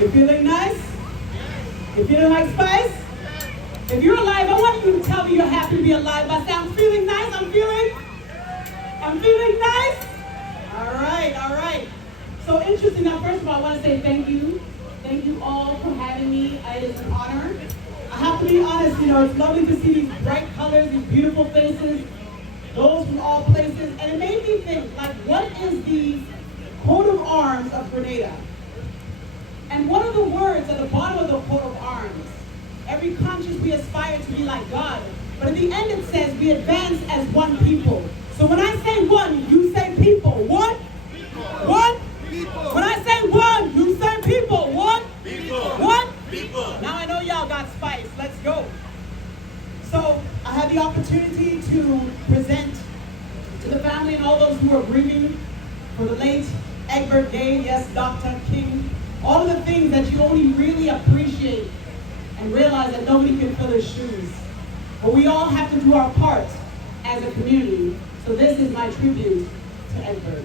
You feeling nice? You feeling like spice? If you're alive, I want you to tell me you're happy to be alive by saying, I'm feeling nice, I'm feeling nice. All right. So interesting. Now, first of all, I want to say thank you. Thank you all for having me. It is an honor. I have to be honest, it's lovely to see these bright colors, these beautiful faces, those from all places. And it made me think, like, what is the coat of arms of Grenada? And what are the words at the bottom of the coat of arms? Every conscience we aspire to be like God. But at the end it says we advance as one people. So when I say one, you say people. What? People. What? People. When I say one, you say people. What? People. What? People. Now I know y'all got spice. Let's go. So I had the opportunity to present to the family and all those who are grieving for the late Egbert Gay, yes, Dr. King. All of the things that you only really appreciate and realize that nobody can fill his shoes. But we all have to do our part as a community. So this is my tribute to Egbert.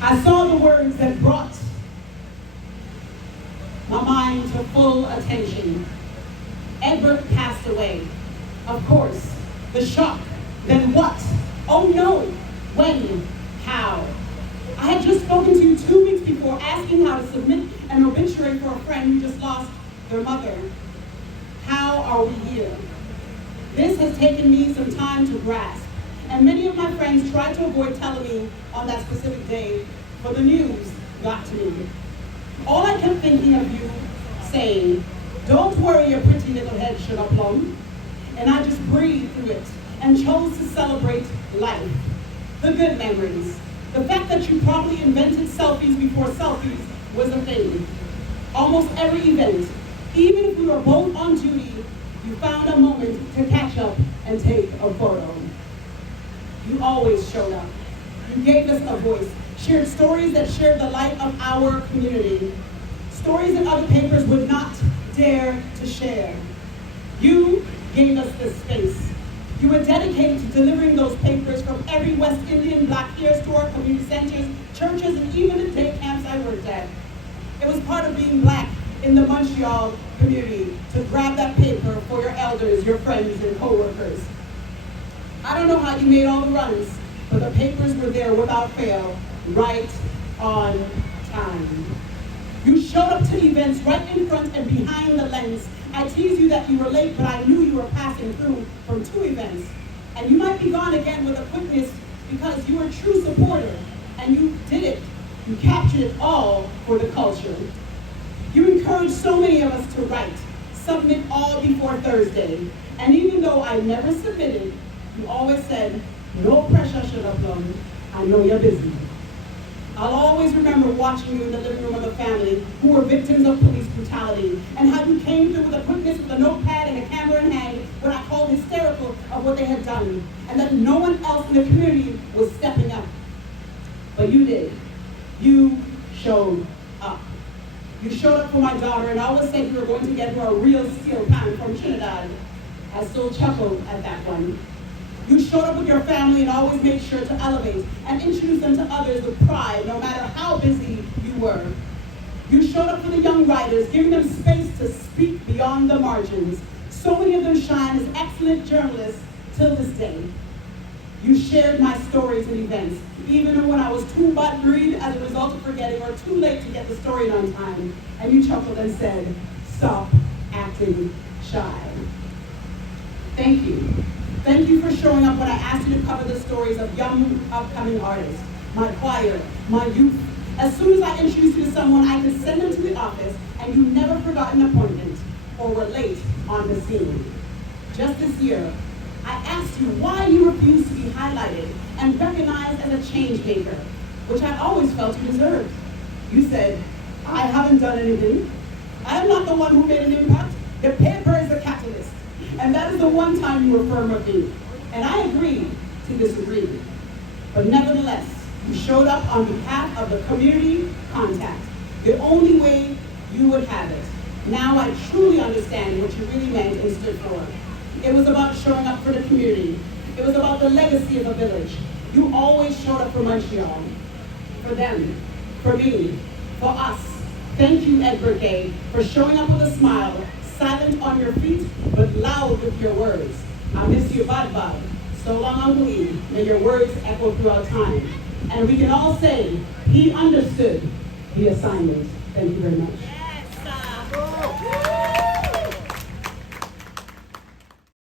I saw the words that brought my mind to full attention. Egbert passed away. Of course, the shock. Then what? Oh no. When? How? I had just spoken to you 2 weeks before asking how to submit an obituary for a friend who just lost their mother. How are we here? This has taken me some time to grasp, and many of my friends tried to avoid telling me on that specific day, but the news got to me. All I kept thinking of you saying, don't worry your pretty little head, sugar plum. And I just breathed through it and chose to celebrate life. The good memories. The fact that you probably invented selfies before selfies was a thing. Almost every event, even if we were both on duty, you found a moment to catch up and take a photo. You always showed up. You gave us a voice, shared stories that shared the light of our community, stories that other papers would not dare to share. You gave us this space. You were dedicated to delivering those papers from every West Indian Black Care store, community centers, churches, and even the day camps I worked at. It was part of being Black in the Montreal community to grab that paper for your elders, your friends, and co-workers. I don't know how you made all the runs, but the papers were there without fail, right on time. You showed up to events right in front and behind the lens. I teased you that you were late, but I knew you were passing through from 2 events. And you might be gone again with a quickness because you were a true supporter, and you did it. You captured it all for the culture. You encouraged so many of us to write, submit all before Thursday. And even though I never submitted, you always said, no pressure, Sugar Plum. I know you're busy. I'll always remember watching you in the living room of the family who were victims of police brutality, and how you came through with a quickness with a notepad and a camera in hand when I called hysterical of what they had done, and that no one else in the community was stepping up. But you did. You showed up. You showed up for my daughter, and I always said you were going to get her a real steel pan from Trinidad. I still chuckled at that one. You showed up with your family and always made sure to elevate and introduce them to others with pride, no matter how busy you were. You showed up for the young writers, giving them space to speak beyond the margins. So many of them shine as excellent journalists till this day. You shared my stories and events, even when I was too buried as a result of forgetting or too late to get the story in on time. And you chuckled and said, stop acting shy. Thank you. Thank you for showing up when I asked you to cover the stories of young, upcoming artists, my choir, my youth. As soon as I introduced you to someone, I could send them to the office, and you never forgot an appointment or were late on the scene. Just this year, I asked you why you refused to be highlighted and recognized as a change maker, which I always felt you deserved. You said, I haven't done anything. I am not the one who made an impact. The paper is the catalyst. And that is the one time you were firm with me. And I agreed to disagree. But nevertheless, you showed up on behalf of the community contact, the only way you would have it. Now I truly understand what you really meant and stood for. It was about showing up for the community. It was about the legacy of a village. You always showed up for Montreal, for them, for me, for us. Thank you, Edward Gay, for showing up with a smile, silent on your feet, but loud with your words. I miss you, Bad Bad. So long, Uncle E. May your words echo throughout time. And we can all say, he understood the assignment. Thank you very much.